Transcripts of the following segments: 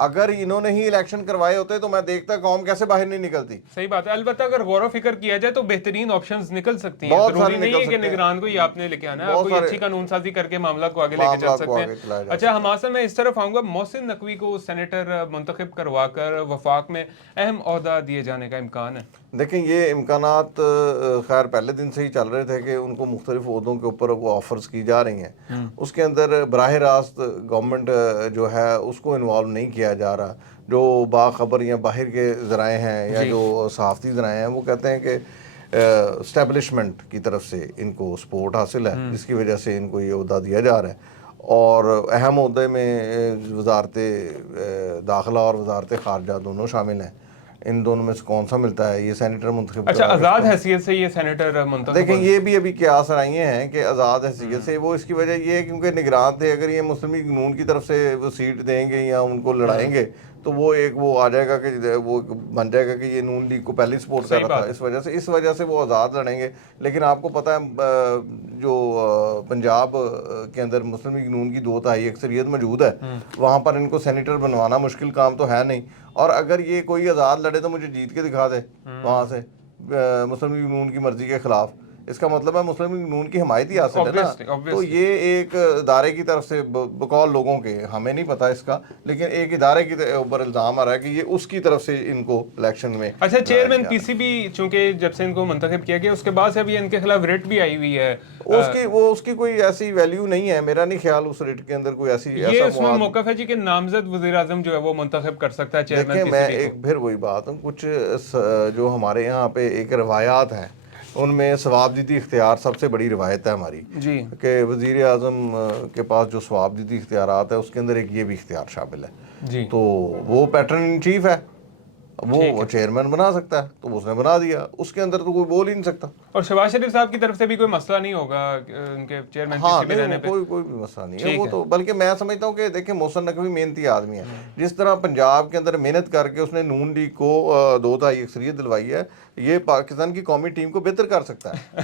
اگر انہوں نے ہی الیکشن کروائے ہوتے تو میں دیکھتا قوم کیسے باہر نہیں نکلتی. صحیح بات ہے. البتہ اگر غور و فکر کیا جائے تو بہترین آپشنز نکل سکتی ہیں. بہت ضروری سارے نہیں نکل ہے کہ سکتے ہیں. نگران کو ہی آپ نے لے کے آنا ہے, آپ بہت کوئی سارے اچھی قانون سازی کر کے معاملات کو آگے لے کے چل معاملات کو سکتے آگے ہیں. چلایا جا اچھا حماسہ میں اس طرف آؤں گا, محسن نقوی کو سینیٹر منتخب کروا کر وفاق میں اہم عہدہ دیے جانے کا امکان ہے. دیکھیں یہ امکانات خیر پہلے دن سے ہی چل رہے تھے کہ ان کو مختلف عہدوں کے اوپر وہ آفرز کی جا رہی ہیں. اس کے اندر براہ راست گورنمنٹ جو ہے اس کو انوالو نہیں کیا جا رہا. جو باخبر یا باہر کے ذرائع ہیں یا جو صحافتی ذرائع ہیں وہ کہتے ہیں کہ اسٹیبلشمنٹ کی طرف سے ان کو سپورٹ حاصل ہے جس کی وجہ سے ان کو یہ عہدہ دیا جا رہا ہے. اور اہم عہدے میں وزارت داخلہ اور وزارت خارجہ دونوں شامل ہیں. ان دونوں میں سے کون سا ملتا ہے یہ سینیٹر منتخب. اچھا آزاد حیثیت سے یہ سینیٹر منتخب. دیکھیں یہ بھی ابھی قیاس آئیے ہیں کہ آزاد حیثیت سے, وہ اس کی وجہ یہ ہے کیونکہ نگران تھے. اگر یہ مسلم لیگ نون کی طرف سے وہ سیٹ دیں گے یا ان کو لڑائیں گے تو وہ ایک وہ آ جائے گا کہ وہ بن جائے گا کہ یہ نون لیگ کو پہلے سپورٹ کر رہا تھا. اس وجہ سے وہ آزاد لڑیں گے. لیکن آپ کو پتہ ہے جو پنجاب کے اندر مسلم لیگ نون کی 2/3 اکثریت موجود ہے, وہاں پر ان کو سینیٹر بنوانا مشکل کام تو ہے نہیں. اور اگر یہ کوئی آزاد لڑے تو مجھے جیت کے دکھا دے وہاں سے مسلم لیگ نون کی مرضی کے خلاف. اس کا مطلب ہے مسلم لیگ نون کی حمایت ہی حاصل ہے نا. تو یہ ایک ادارے کی طرف سے بقول لوگوں کے, ہمیں نہیں پتا اس کا, لیکن ایک ادارے کے اوپر الزام آ رہا ہے کہ یہ اس کی طرف سے ان کو الیکشن میں. اچھا چیئرمین پی سی بی چونکہ جب سے ان کو منتخب کیا گیا اس کے بعد سے ابھی ان کے خلاف ریٹ بھی آئی ہوئی ہے. اس کی کوئی ایسی ویلیو نہیں ہے, میرا نہیں خیال اس ریٹ کے اندر کوئی ایسی یہ اس میں موقف ہے جی کہ نامزد وزیر اعظم جو ہے وہ منتخب کر سکتا ہے چیئرمین پی سی بی کو. میں ایک پھر وہی بات ہوں, کچھ جو ہمارے یہاں پہ ایک روایات ہیں ان میں ثواب دیدی اختیار سب سے بڑی روایت ہے ہماری جی کہ وزیر اعظم کے پاس جو ثواب دیدی اختیارات ہے اس کے اندر ایک یہ بھی اختیار شامل ہے. جی تو وہ پیٹرن ان چیف ہے, وہ چیئرمین بنا سکتا ہے تو اس نے بنا دیا, اس کے اندر تو کوئی بول ہی نہیں سکتا. اور شہباز شریف صاحب کی طرف سے بھی کوئی مسئلہ نہیں ہوگا ان کے چیئرمین پی سی بی رہنے پہ. کوئی بھی مسئلہ نہیں ہے وہ تو, بلکہ میں سمجھتا ہوں کہ دیکھیں محسن نقوی محنتی آدمی ہے. جس طرح پنجاب کے اندر محنت کر کے اس نے نون لیگ کو 2/3 اکثریت دلوائی ہے, یہ پاکستان کی قومی ٹیم کو بہتر کر سکتا ہے.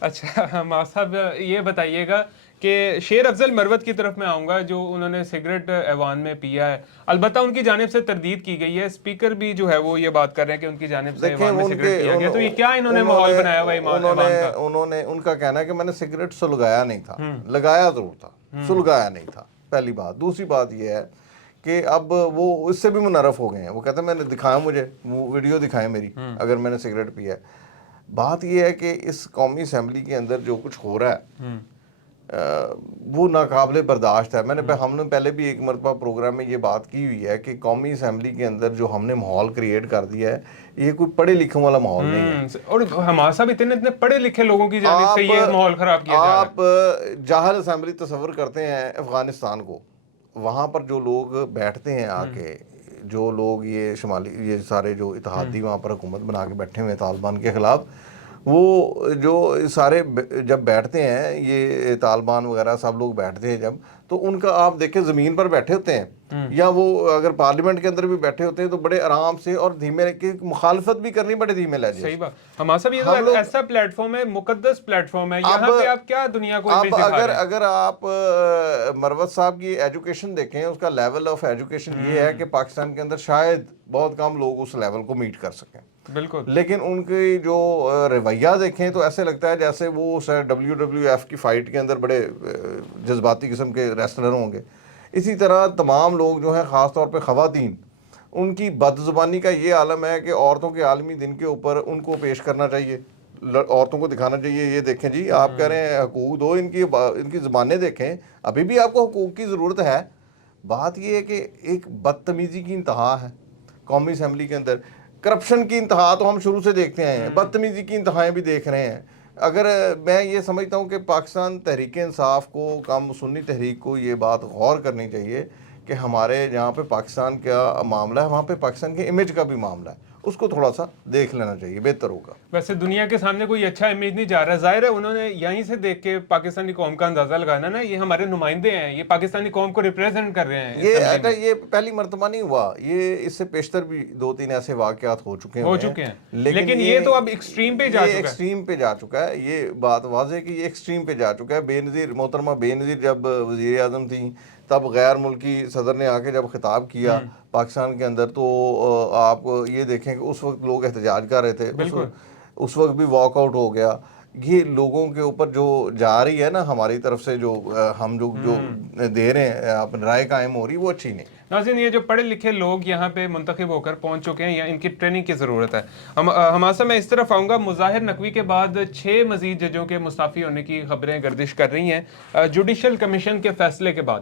اچھا ماں صاحب یہ بتائیے گا کہ شیر افضل مروت کی طرف میں آؤں گا جو انہوں نے سگریٹ ایوان میں پیا ہے. البتہ ان کی جانب سے تردید کی گئی ہے, اسپیکر بھی جو ہے وہ یہ بات کر رہے ہیں کہ ان کی جانب سے ایوان میں سگریٹ پیا گیا. تو یہ کیا انہوں نے ماحول بنایا ہوا ایوان کا؟ انہوں نے ان کا کہنا ہے کہ میں نے سگریٹ سلگایا نہیں تھا, لگایا ضرور تھا, سلگایا نہیں تھا. پہلی بات. دوسری بات یہ ہے کہ اب وہ اس سے بھی منحرف ہو گئے ہیں. وہ کہتے ہیں میں نے دکھایا, مجھے وہ ویڈیو دکھائیں میری اگر میں نے سگریٹ پیا ہے. بات یہ ہے کہ اس قومی اسمبلی کے اندر جو کچھ ہو رہا ہے وہ ناقابل برداشت ہے. ہم نے پہلے بھی ایک مرتبہ پروگرام میں یہ بات کی ہوئی ہے کہ قومی اسمبلی کے اندر جو ہم نے ماحول کریٹ کر دیا ہے یہ کوئی پڑھے لکھے والا ماحول نہیں ہے. اور ہمارا بھی اتنے پڑھے لکھے لوگوں کی جانب سے یہ ماحول خراب کیا جا رہا ہے. آپ جاہل اسمبلی تصور کرتے ہیں افغانستان کو, وہاں پر جو لوگ بیٹھتے ہیں آ کے, جو لوگ یہ شمالی یہ سارے جو اتحادی وہاں پر حکومت بنا کے بیٹھے ہوئے ہیں طالبان کے خلاف, وہ جو سارے جب بیٹھتے ہیں یہ طالبان وغیرہ سب لوگ بیٹھتے ہیں جب, تو ان کا آپ دیکھیں زمین پر بیٹھے ہوتے ہیں یا وہ اگر پارلیمنٹ کے اندر بھی بیٹھے ہوتے ہیں تو بڑے آرام سے اور دھیمے کی مخالفت بھی کرنی بڑے دھیمے لہجے. صحیح بات. ہمارا صاحب یہ تو ایسا پلیٹ فارم ہے, مقدس پلیٹ فارم ہے, یہاں پہ آپ کیا دنیا کو امیج دکھا رہے ہیں. اگر آپ مروت صاحب کی ایجوکیشن دیکھیں, اس کا لیول آف ایجوکیشن یہ ہے کہ پاکستان کے اندر شاید بہت کم لوگ اس لیول کو میٹ کر سکیں. بالکل. لیکن ان کی جو رویہ دیکھیں تو ایسے لگتا ہے جیسے وہ WWF کی فائٹ کے اندر بڑے جذباتی قسم کے ریسلر ہوں گے. اسی طرح تمام لوگ جو ہیں خاص طور پہ خواتین, ان کی بد زبانی کا یہ عالم ہے کہ عورتوں کے عالمی دن کے اوپر ان کو پیش کرنا چاہیے, عورتوں کو دکھانا چاہیے یہ دیکھیں جی آپ کہہ رہے ہیں حقوق دو, ان کی زبانیں دیکھیں, ابھی بھی آپ کو حقوق کی ضرورت ہے. بات یہ ہے کہ ایک بدتمیزی کی انتہا ہے قومی اسمبلی کے اندر. کرپشن کی انتہا تو ہم شروع سے دیکھتے ہیں, بدتمیزی کی انتہائیں بھی دیکھ رہے ہیں. اگر میں یہ سمجھتا ہوں کہ پاکستان تحریک انصاف کو, کم سنی تحریک کو یہ بات غور کرنی چاہیے کہ ہمارے جہاں پہ پاکستان کا معاملہ ہے وہاں پہ پاکستان کے امیج کا بھی معاملہ ہے, اس کو تھوڑا سا دیکھ لینا چاہیے, بہتر ہوگا. ویسے دنیا کے سامنے کوئی اچھا امیج نہیں جا رہا, ظاہر ہے انہوں نے یہیں سے دیکھ کے پاکستانی قوم کا اندازہ لگانا نا, یہ ہمارے نمائندے ہیں, یہ پاکستانی قوم کو ریپریزنٹ کر رہے ہیں. یہ پہلی مرتبہ نہیں ہوا, یہ اس سے پیشتر بھی 2-3 ایسے واقعات ہو چکے ہیں, لیکن یہ تو اب ایکسٹریم پہ جا چکا ہے. یہ بات واضح ہے کہ یہ ایکسٹریم پہ جا چکا ہے. بے نظیر محترمہ بے نظیر جب وزیر اعظم تھیں تب غیر ملکی صدر نے آ کے جب خطاب کیا پاکستان کے اندر تو آپ یہ دیکھیں کہ اس وقت لوگ احتجاج کر رہے تھے، اس وقت بھی واک آؤٹ ہو گیا. یہ لوگوں کے اوپر جو جا رہی ہے نا ہماری طرف سے جو ہم جو دے رہے ہیں اپنی رائے قائم ہو رہی وہ اچھی نہیں. ناظرین یہ جو پڑھے لکھے لوگ یہاں پہ منتخب ہو کر پہنچ چکے ہیں یا ان کی ٹریننگ کی ضرورت ہے. ہماسا میں اس طرف آؤں گا. مظاہر نقوی کے بعد 6 مزید ججوں کے مستعفی ہونے کی خبریں گردش کر رہی ہیں جوڈیشل کمیشن کے فیصلے کے بعد.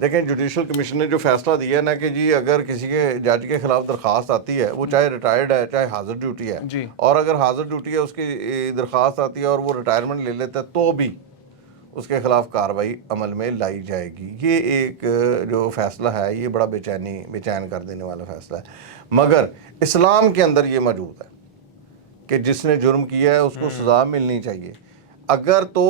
دیکھیں جوڈیشل کمیشن نے جو فیصلہ دیا نا کہ جی اگر کسی کے جج کے خلاف درخواست آتی ہے وہ چاہے ریٹائرڈ ہے چاہے حاضر ڈیوٹی ہے جی. اور اگر حاضر ڈیوٹی ہے اس کی درخواست آتی ہے اور وہ ریٹائرمنٹ لے لیتا ہے تو بھی اس کے خلاف کارروائی عمل میں لائی جائے گی. یہ ایک جو فیصلہ ہے یہ بڑا بے چین کر دینے والا فیصلہ ہے. مگر اسلام کے اندر یہ موجود ہے کہ جس نے جرم کیا ہے اس کو سزا ملنی چاہیے. اگر تو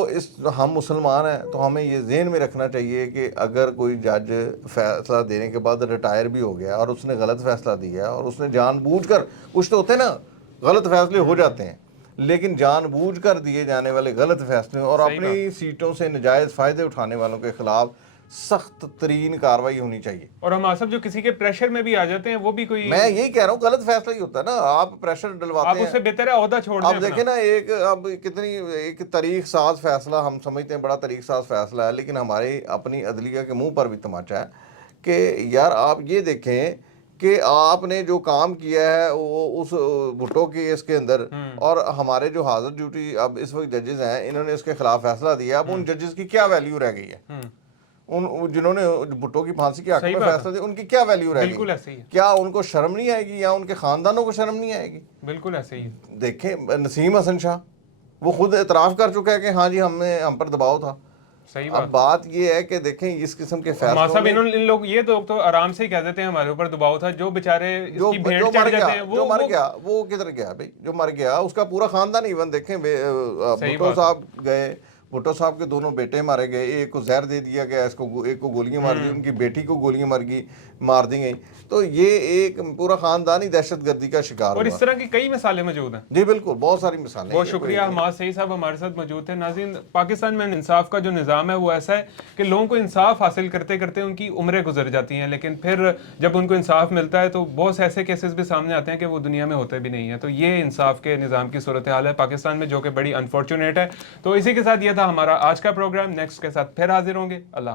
ہم مسلمان ہیں تو ہمیں یہ ذہن میں رکھنا چاہیے کہ اگر کوئی جج فیصلہ دینے کے بعد ریٹائر بھی ہو گیا اور اس نے غلط فیصلہ دیا اور اس نے جان بوجھ کر، کچھ تو ہوتے ہیں نا غلط فیصلے ہو جاتے ہیں لیکن جان بوجھ کر دیے جانے والے غلط فیصلے اور اپنی سیٹوں سے نجائز فائدے اٹھانے والوں کے خلاف سخت ترین کارروائی ہونی چاہیے. اور ہم آصف جو کسی کے پریشر میں بھی آ جاتے ہیں وہ بھی کوئی، میں یہی کہہ رہا ہوں غلط فیصلہ ہی ہوتا ہے نا. آپ پریشر ڈلواتے آپ ہیں، اس سے بہتر ہے عہدہ چھوڑ دیں. اب دیکھیں نا اب کتنی ایک تاریخ ساز فیصلہ ہم سمجھتے ہیں بڑا تاریخ ساز فیصلہ ہے لیکن ہماری اپنی عدلیہ کے منہ پر بھی تماچا ہے کہ یار آپ یہ دیکھیں کہ آپ نے جو کام کیا ہے وہ اس بھٹو کے اس کے اندر اور ہمارے جو حاضر ڈیوٹی اب اس وقت ججز ہیں انہوں نے اس کے خلاف فیصلہ دیا. اب ان ججز کی کیا ویلیو رہ گئی ہے؟ ان جنہوں نے بھٹو کی پھانسی کے حق میں فیصلہ دیا ان کی کیا ویلیو رہ بالکل ایسے ہی ہے. کیا ان کو شرم نہیں آئے گی یا ان کے خاندانوں کو شرم نہیں آئے گی؟ بالکل ایسے ہی ہے. دیکھیں نسیم حسن شاہ وہ خود اعتراف کر چکا ہے کہ ہاں جی ہم پر دباؤ تھا. صحیح اب بات یہ ہے کہ دیکھیں اس قسم کے ماسا فیصلوں ان لوگ یہ تو آرام سے ہی کہہ دیتے ہیں ہمارے اوپر دباؤ تھا. جو بیچارے اس کی بھیڑ چڑھ جاتے ہیں جو مر گیا وہ کدھر گیا بھائی؟ جو مر گیا اس کا پورا خاندان ایون دیکھیں بھٹو صاحب گئے، بھٹو صاحب کے دونوں بیٹے مارے گئے، ایک کو زہر دے دیا گیا، ایک کو گولیاں مار دی، ان کی بیٹی کو گولیاں مار دی گئیں. تو یہ ایک پورا خاندان ہی دہشت گردی کا شکار ہوا. اور اس طرح کی کئی مثالیں موجود ہیں. جی بالکل بہت ساری مثالیں. بہت شکریہ حماد سعید صاحب ہمارے ساتھ موجود تھے. ناظرین پاکستان میں انصاف کا جو نظام ہے وہ ایسا ہے کہ لوگوں کو انصاف حاصل کرتے کرتے ان کی عمریں گزر جاتی ہیں لیکن پھر جب ان کو انصاف ملتا ہے تو بہت سے ایسے کیسز بھی سامنے آتے ہیں کہ وہ دنیا میں ہوتے بھی نہیں ہیں. تو یہ انصاف کے نظام کی صورتحال ہے پاکستان میں جو کہ بڑی انفارچونیٹ ہے. تو اسی کے ساتھ یہ تھا ہمارا آج کا پروگرام. نیکسٹ کے ساتھ پھر حاضر ہوں گے. اللہ حافظ.